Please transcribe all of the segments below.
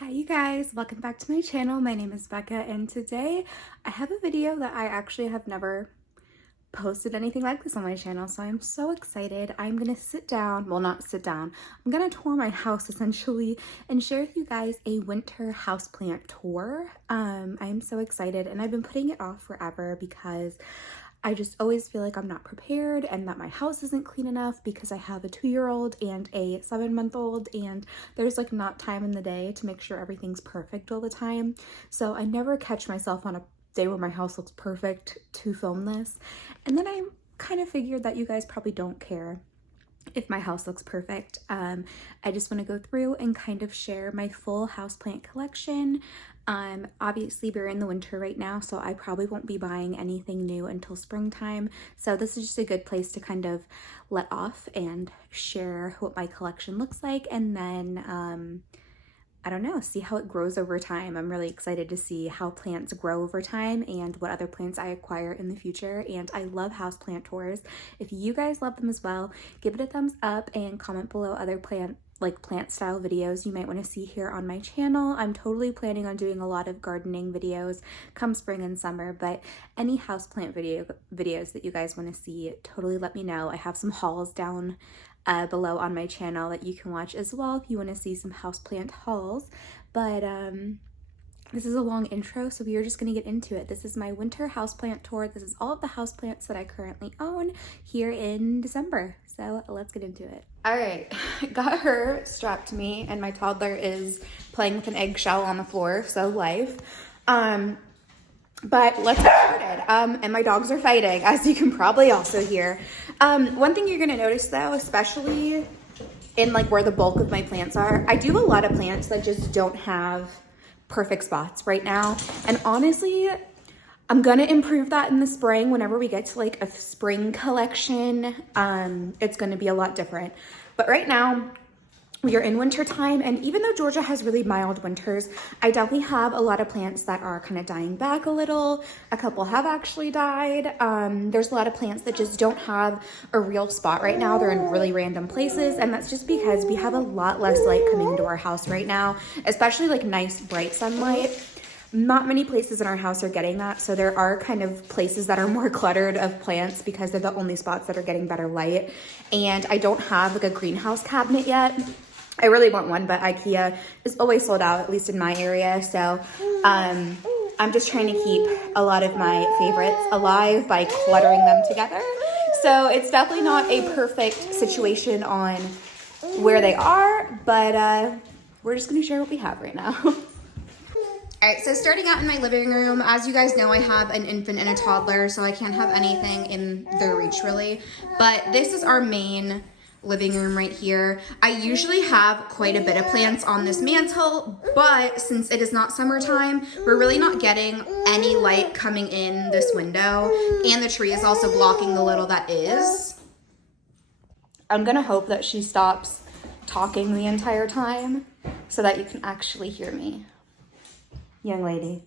Hi you guys, welcome back to my channel. My name is Becca and today I have a video that I actually have never posted anything like this on my channel, so I'm so excited. I'm gonna sit down, well not sit down, I'm gonna tour my house essentially and share with you guys a winter houseplant tour. I'm so excited and I've been putting it off forever because I just always feel like I'm not prepared and that my house isn't clean enough because I have a 2-year-old and a 7-month-old and there's like not time in the day to make sure everything's perfect all the time. So I never catch myself on a day where my house looks perfect to film this. And then I kind of figured that you guys probably don't care if my house looks perfect. I just want to go through and kind of share my full houseplant collection. Obviously we're in the winter right now, so I probably won't be buying anything new until springtime. So this is just a good place to kind of let off and share what my collection looks like. And then, I don't know, see how it grows over time. I'm really excited to see how plants grow over time and what other plants I acquire in the future. And I love houseplant tours. If you guys love them as well, give it a thumbs up and comment below other plant style videos you might want to see here on my channel. I'm totally planning on doing a lot of gardening videos come spring and summer, but any houseplant videos that you guys want to see, totally let me know. I have some hauls down below on my channel that you can watch as well if you want to see some houseplant hauls. But this is a long intro, so we are just going to get into it. This is my winter houseplant tour. This is all of the houseplants that I currently own here in December. So let's get into it. All right, got her strapped to me and my toddler is playing with an eggshell on the floor, so life. But let's get started. And my dogs are fighting, as you can probably also hear. One thing you're gonna notice though, especially in like where the bulk of my plants are, I do a lot of plants that just don't have perfect spots right now. And honestly, I'm gonna improve that in the spring. Whenever we get to like a spring collection, it's gonna be a lot different. But right now, we are in winter time, and even though Georgia has really mild winters, I definitely have a lot of plants that are kind of dying back a little. A couple have actually died. There's a lot of plants that just don't have a real spot right now. They're in really random places, and that's just because we have a lot less light coming into our house right now, especially like nice bright sunlight. Not many places in our house are getting that, so there are kind of places that are more cluttered of plants because they're the only spots that are getting better light. And I don't have like a greenhouse cabinet yet. I really want one, but IKEA is always sold out, at least in my area. So I'm just trying to keep a lot of my favorites alive by cluttering them together. So it's definitely not a perfect situation on where they are, but we're just gonna share what we have right now. All right, so starting out in my living room, as you guys know, I have an infant and a toddler, so I can't have anything in their reach really. But this is our main living room right here. I usually have quite a bit of plants on this mantle, but since it is not summertime, we're really not getting any light coming in this window, and the tree is also blocking the little that is. I'm gonna hope that she stops talking the entire time so that you can actually hear me. Young lady.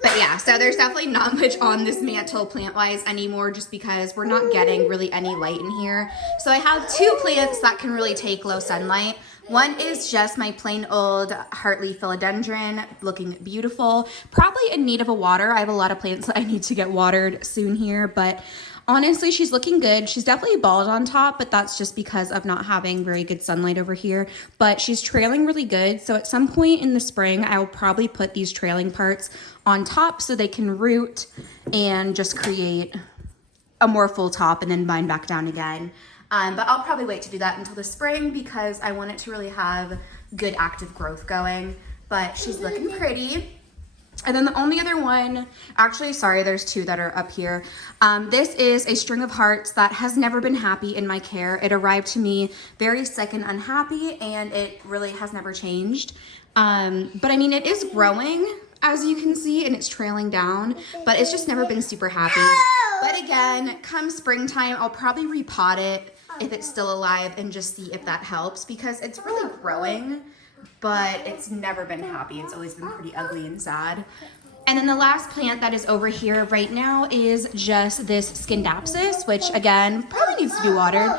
But yeah, so there's definitely not much on this mantle plant-wise anymore just because we're not getting really any light in here. So I have 2 plants that can really take low sunlight. One is just my plain old Hartley Philodendron, looking beautiful. Probably in need of a water. I have a lot of plants that I need to get watered soon here, but honestly, she's looking good. She's definitely bald on top, but that's just because of not having very good sunlight over here. But she's trailing really good. So at some point in the spring, I'll probably put these trailing parts on top so they can root and just create a more full top and then bind back down again. But I'll probably wait to do that until the spring because I want it to really have good active growth going. But she's looking pretty. And then the only other one, actually, sorry, there's 2 that are up here. This is a string of hearts that has never been happy in my care. It arrived to me very sick and unhappy, and it really has never changed. But I mean, it is growing, as you can see, and it's trailing down, but it's just never been super happy. But again, come springtime, I'll probably repot it if it's still alive and just see if that helps because it's really growing, but it's never been happy. It's always been pretty ugly and sad. And then the last plant that is over here right now is just this Scindapsus, which again, probably needs to be watered.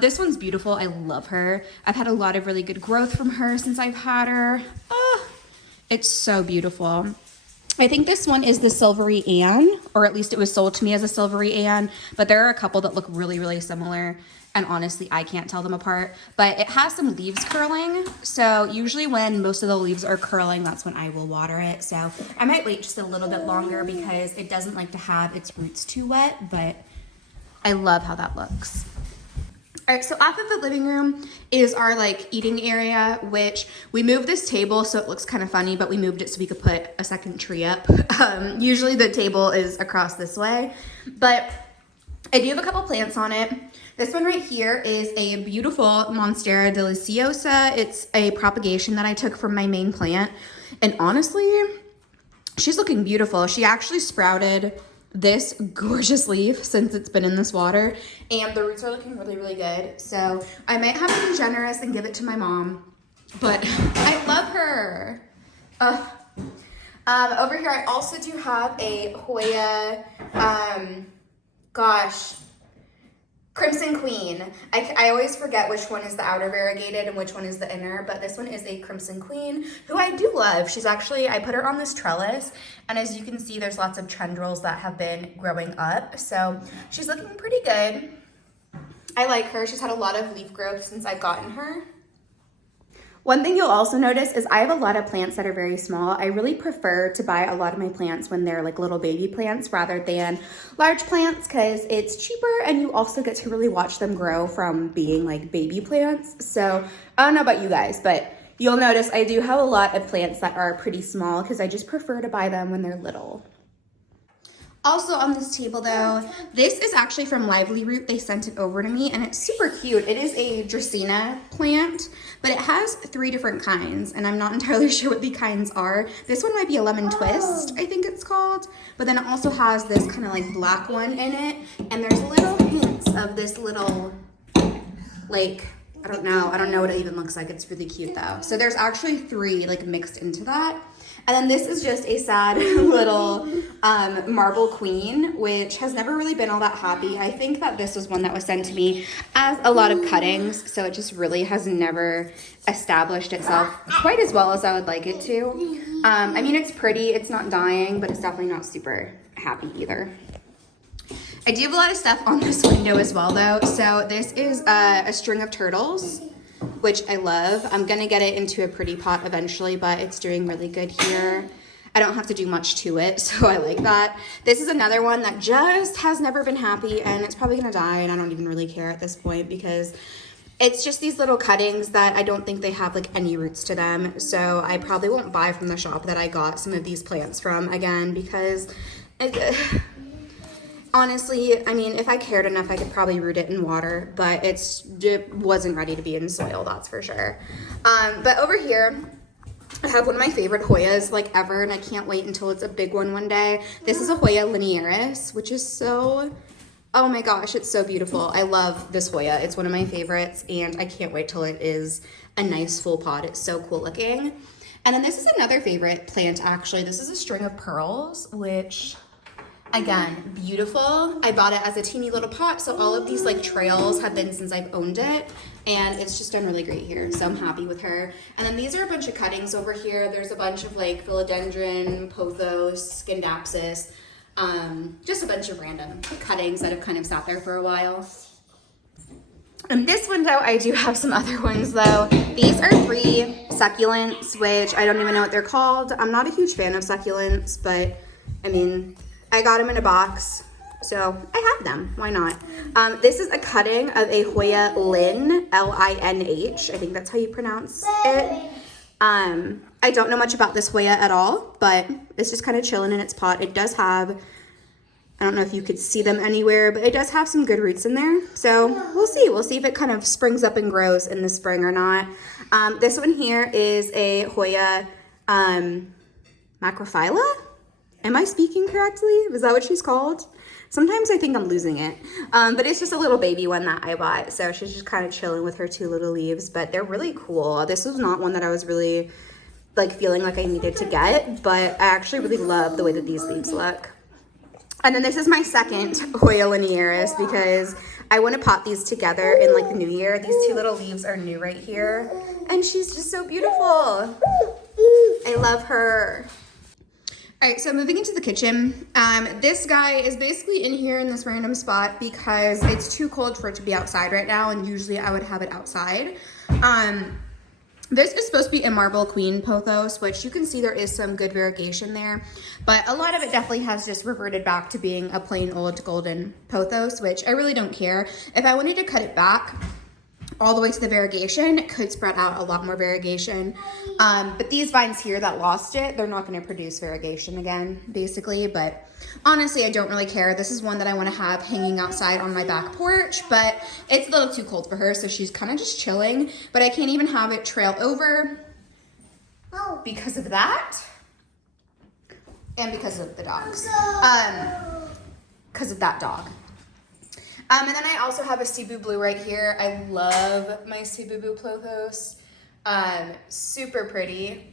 This one's beautiful. I love her. I've had a lot of really good growth from her since I've had her. Oh, it's so beautiful. I think this one is the Silvery Anne, or at least it was sold to me as a Silvery Anne, but there are a couple that look really, really similar, and honestly, I can't tell them apart. But it has some leaves curling, so usually when most of the leaves are curling, that's when I will water it. So I might wait just a little bit longer because it doesn't like to have its roots too wet, but I love how that looks. All right, so off of the living room is our like eating area, which we moved this table so it looks kind of funny, but we moved it so we could put a second tree up. Usually the table is across this way, but I do have a couple plants on it. This one right here is a beautiful Monstera Deliciosa. It's a propagation that I took from my main plant, and honestly, she's looking beautiful. She actually sprouted this gorgeous leaf since it's been in this water, and the roots are looking really, really good. So I might have to be generous and give it to my mom, but I love her. Over here I also do have a Hoya, Crimson Queen. I always forget which one is the outer variegated and which one is the inner, but this one is a Crimson Queen, who I do love. She's actually, I put her on this trellis, and as you can see, there's lots of tendrils that have been growing up, so she's looking pretty good. I like her. She's had a lot of leaf growth since I've gotten her. One thing you'll also notice is I have a lot of plants that are very small. I really prefer to buy a lot of my plants when they're like little baby plants rather than large plants because it's cheaper and you also get to really watch them grow from being like baby plants. So I don't know about you guys, but you'll notice I do have a lot of plants that are pretty small because I just prefer to buy them when they're little. Also on this table though, this is actually from Lively Root. They sent it over to me and it's super cute. It is a Dracaena plant, but it has 3 different kinds and I'm not entirely sure what the kinds are. This one might be a Lemon Twist, I think it's called, but then it also has this kind of like black one in it, and there's little hints of this little, like, I don't know what it even looks like. It's really cute though. So there's actually 3 like mixed into that. And then this is just a sad little Marble Queen, which has never really been all that happy. I think that this was one that was sent to me as a lot of cuttings, so it just really has never established itself quite as well as I would like it to. I mean, it's pretty, it's not dying, but it's definitely not super happy either. I do have a lot of stuff on this window as well though. So this is a string of turtles, which I love. I'm gonna get it into a pretty pot eventually, but it's doing really good here. I don't have to do much to it, so I like that. This is another one that just has never been happy, and it's probably gonna die, and I don't even really care at this point because it's just these little cuttings that I don't think they have like any roots to them. So I probably won't buy from the shop that I got some of these plants from again because honestly, I mean, if I cared enough, I could probably root it in water, but it wasn't ready to be in soil, that's for sure. But over here, I have one of my favorite Hoyas like ever, and I can't wait until it's a big one day. This is a Hoya Linearis, which is so, oh my gosh, it's so beautiful. I love this Hoya. It's one of my favorites, and I can't wait till it is a nice full pot. It's so cool looking. And then this is another favorite plant, actually. This is a string of pearls, which, again, beautiful. I bought it as a teeny little pot, so all of these like trails have been since I've owned it, and it's just done really great here, so I'm happy with her. And then these are a bunch of cuttings over here. There's a bunch of like Philodendron, Pothos, Scindapsus, just a bunch of random cuttings that have kind of sat there for a while. In this window, I do have some other ones though. These are 3 succulents, which I don't even know what they're called. I'm not a huge fan of succulents, but I mean, I got them in a box, so I have them. Why not? This is a cutting of a Hoya Lin, L-I-N-H. I think that's how you pronounce it. I don't know much about this Hoya at all, but it's just kind of chilling in its pot. It does have, I don't know if you could see them anywhere, but it does have some good roots in there. So we'll see. We'll see if it kind of springs up and grows in the spring or not. This one here is a Hoya Macrophylla. Am I speaking correctly? Is that what she's called? Sometimes I think I'm losing it. But it's just a little baby one that I bought. So she's just kind of chilling with her 2 little leaves, but they're really cool. This was not one that I was really like feeling like I needed to get, but I actually really love the way that these leaves look. And then this is my second Hoya Linearis because I want to pot these together in like the new year. These two little leaves are new right here. And she's just so beautiful. I love her. All right, so moving into the kitchen. This guy is basically in here in this random spot because it's too cold for it to be outside right now, and usually I would have it outside. This is supposed to be a Marble Queen Pothos, which you can see there is some good variegation there, but a lot of it definitely has just reverted back to being a plain old golden Pothos, which I really don't care. If I wanted to cut it back all the way to the variegation, it could spread out a lot more variegation. But these vines here that lost it, they're not going to produce variegation again, basically. But honestly, I don't really care. This is one that I want to have hanging outside on my back porch, but it's a little too cold for her, so she's kind of just chilling. But I can't even have it trail over because of that and because of the dogs. Because of that dog. And then I also have a Cebu Blue right here. I love my Cebu Blue Pothos. Super pretty.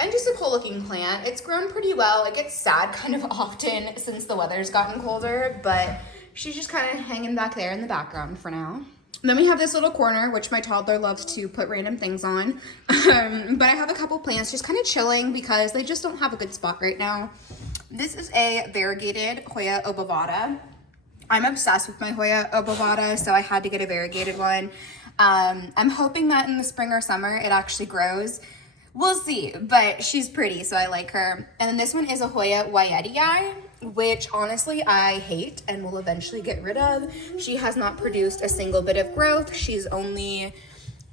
And just a cool looking plant. It's grown pretty well. It gets sad kind of often since the weather's gotten colder, but she's just kind of hanging back there in the background for now. And then we have this little corner, which my toddler loves to put random things on. But I have a couple plants just kind of chilling because they just don't have a good spot right now. This is a variegated Hoya Obavada. I'm obsessed with my Hoya Obavada, so I had to get a variegated one. I'm hoping that in the spring or summer it actually grows. We'll see, but she's pretty, so I like her. And then this one is a Hoya Wyetii, which honestly I hate and will eventually get rid of. She has not produced a single bit of growth. She's only,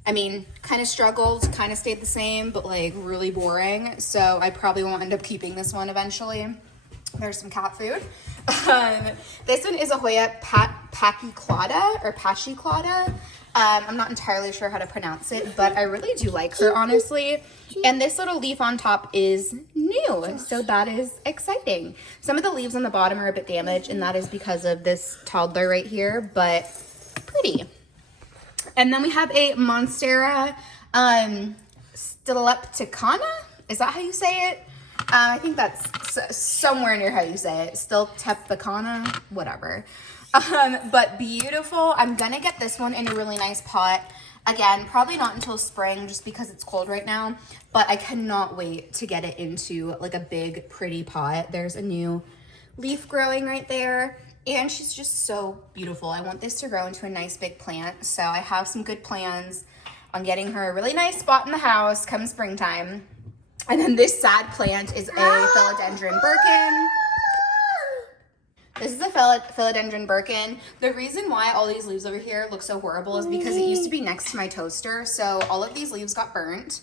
I mean, kind of struggled, kind of stayed the same, but like really boring. So I probably won't end up keeping this one eventually. There's some cat food. This one is a Hoya Pacquiada or Pacquiada. I'm not entirely sure how to pronounce it, but I really do like her, honestly. And this little leaf on top is new, so that is exciting. Some of the leaves on the bottom are a bit damaged, and that is because of this toddler right here, but pretty. And then we have a Monstera Deliciosa. Is that how you say it? I think that's somewhere near how you say it. Still Tepicana, whatever. But beautiful. I'm gonna get this one in a really nice pot. Again, probably not until spring just because it's cold right now, but I cannot wait to get it into like a big, pretty pot. There's a new leaf growing right there, and she's just so beautiful. I want this to grow into a nice big plant, so I have some good plans on getting her a really nice spot in the house come springtime. And then this sad plant is a Philodendron Birkin. This is a Philodendron Birkin. The reason why all these leaves over here look so horrible is because it used to be next to my toaster, so all of these leaves got burnt.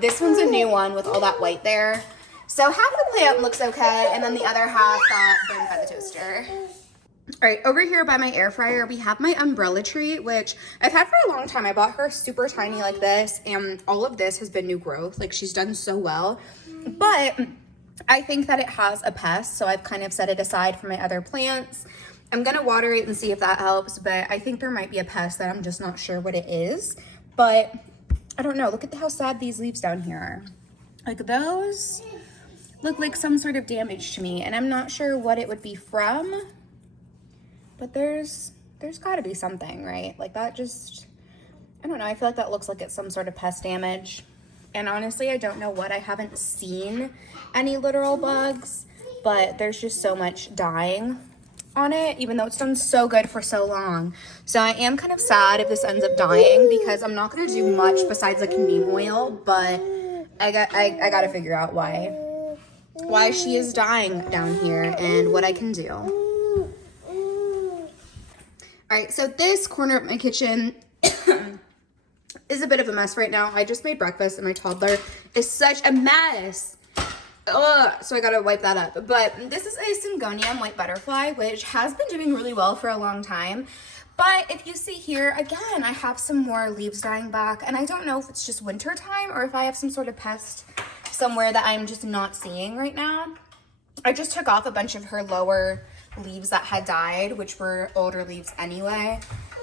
This one's a new one with all that white there. So half the plant looks okay, and then the other half got burned by the toaster. All right, over here by my air fryer, we have my umbrella tree, which I've had for a long time. I bought her super tiny like this, and all of this has been new growth. Like, she's done so well, but I think that it has a pest, so I've kind of set it aside for my other plants. I'm gonna water it and see if that helps, but I think there might be a pest that I'm just not sure what it is. But I don't know. Look at how sad these leaves down here are. Like, those look like some sort of damage to me, and I'm not sure what it would be from. But there's got to be something, right? Like, that just, I don't know. I feel like that looks like it's some sort of pest damage. And honestly, I don't know what. I haven't seen any literal bugs, but there's just so much dying on it, even though it's done so good for so long. So I am kind of sad if this ends up dying because I'm not going to do much besides like neem oil, but I got to figure out why she is dying down here and what I can do. All right, so this corner of my kitchen is a bit of a mess right now. I just made breakfast and my toddler is such a mess. Ugh, so I gotta wipe that up. But this is a Syngonium white butterfly, which has been doing really well for a long time. But if you see here, again, I have some more leaves dying back, and I don't know if it's just winter time or if I have some sort of pest somewhere that I'm just not seeing right now. I just took off a bunch of her lower leaves that had died, which were older leaves anyway.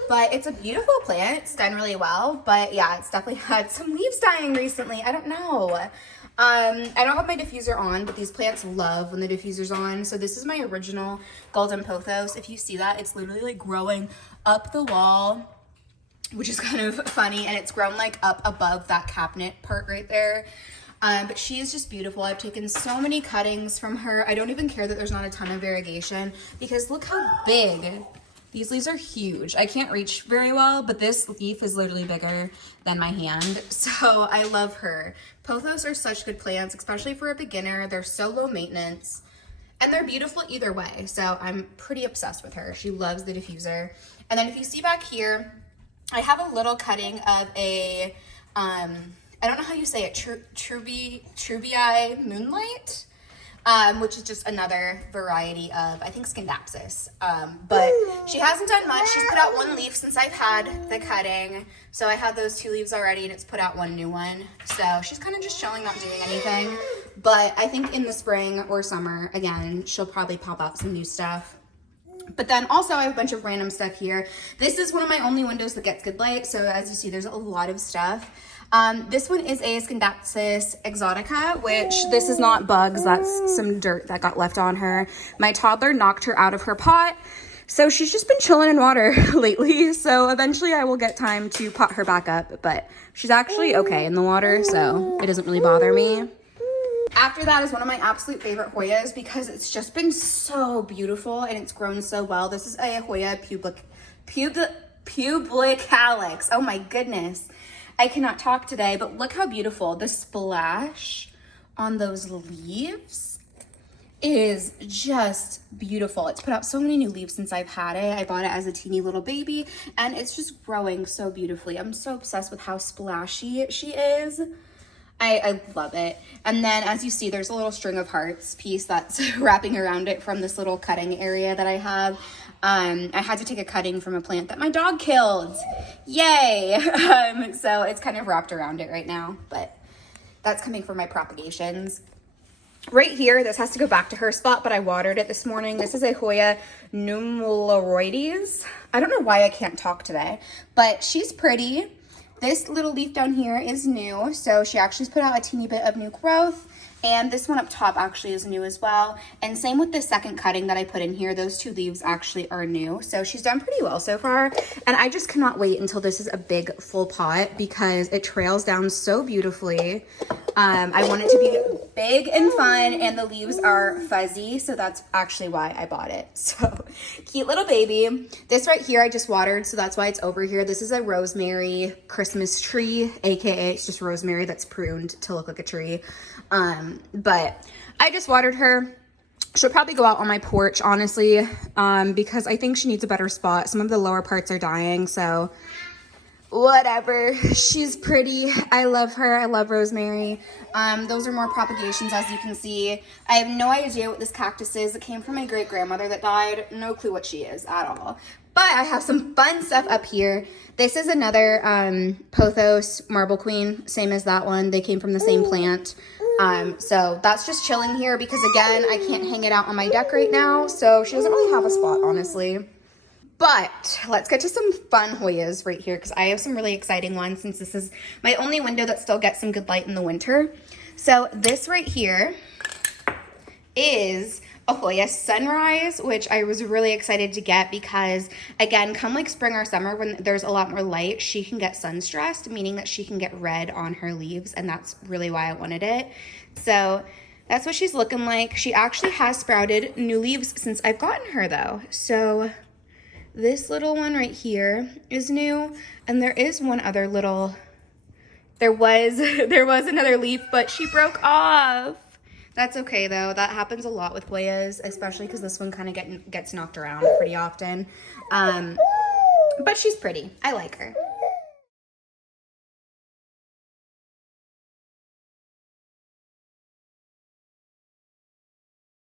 But it's a beautiful plant. It's done really well. But yeah, it's definitely had some leaves dying recently. I don't know. I don't have my diffuser on, but these plants love when the diffuser's on. So this is my original golden pothos. If you see that, it's literally like growing up the wall, which is kind of funny, and it's grown like up above that cabinet part right there. But she is just beautiful. I've taken so many cuttings from her. I don't even care that there's not a ton of variegation, because look how big. These leaves are huge. I can't reach very well, but this leaf is literally bigger than my hand. So I love her. Pothos are such good plants, especially for a beginner. They're so low maintenance and they're beautiful either way. So I'm pretty obsessed with her. She loves the diffuser. And then if you see back here, I have a little cutting of a, I don't know how you say it, Trubii Moonlight. Which is just another variety of, I think, Scindapsus. But she hasn't done much. She's put out one leaf since I've had the cutting. So I had those 2 leaves already, and it's put out one new one. So she's kind of just chilling, not doing anything. But I think in the spring or summer, again, she'll probably pop out some new stuff. But then also I have a bunch of random stuff here. This is one of my only windows that gets good light. So as you see, there's a lot of stuff. This one is a Conductors Exotica, which this is not bugs, that's some dirt that got left on her. My toddler knocked her out of her pot, so she's just been chilling in water lately. So eventually I will get time to pot her back up, but she's actually okay in the water, so it doesn't really bother me. After that is one of my absolute favorite Hoyas, because it's just been so beautiful and it's grown so well. This is a Hoya Publicalis. Oh my goodness. I cannot talk today, but look how beautiful. The splash on those leaves is just beautiful. It's put out so many new leaves since I've had it. I bought it as a teeny little baby, and it's just growing so beautifully. I'm so obsessed with how splashy she is. I love it. And then as you see, there's a little string of hearts piece that's wrapping around it from this little cutting area that I have. I had to take a cutting from a plant that my dog killed. Yay! So it's kind of wrapped around it right now, but that's coming from my propagations. Right here, this has to go back to her spot, but I watered it this morning. This is a Hoya Pneumaloides. I don't know why I can't talk today, but she's pretty. This little leaf down here is new, so she actually put out a teeny bit of new growth. And this one up top actually is new as well. And same with the second cutting that I put in here. Those 2 leaves actually are new. So she's done pretty well so far. And I just cannot wait until this is a big full pot, because it trails down so beautifully. I want it to be big and fun, and the leaves are fuzzy. So that's actually why I bought it. So cute little baby. This right here I just watered, so that's why it's over here. This is a Rosemary Christmas tree, aka it's just rosemary that's pruned to look like a tree. But I just watered her. She'll probably go out on my porch, honestly, because I think she needs a better spot. Some of the lower parts are dying, so whatever. She's pretty. I love her. I love Rosemary. Those are more propagations, as you can see. I have no idea what this cactus is. It came from my great-grandmother that died. No clue what she is at all. But I have some fun stuff up here. This is another Pothos Marble Queen, same as that one. They came from the same plant. So that's just chilling here because, again, I can't hang it out on my deck right now. So she doesn't really have a spot, honestly. But let's get to some fun Hoyas right here, because I have some really exciting ones, since this is my only window that still gets some good light in the winter. So this right here is a Hoya Sunrise, which I was really excited to get because, again, come like spring or summer when there's a lot more light, she can get sun stressed, meaning that she can get red on her leaves, and that's really why I wanted it. So that's what she's looking like. She actually has sprouted new leaves since I've gotten her, though. So this little one right here is new, and there is one other little, there was another leaf, but she broke off. That's okay though. That happens a lot with Hoyas, especially because this one kind of gets knocked around pretty often. But she's pretty. I like her.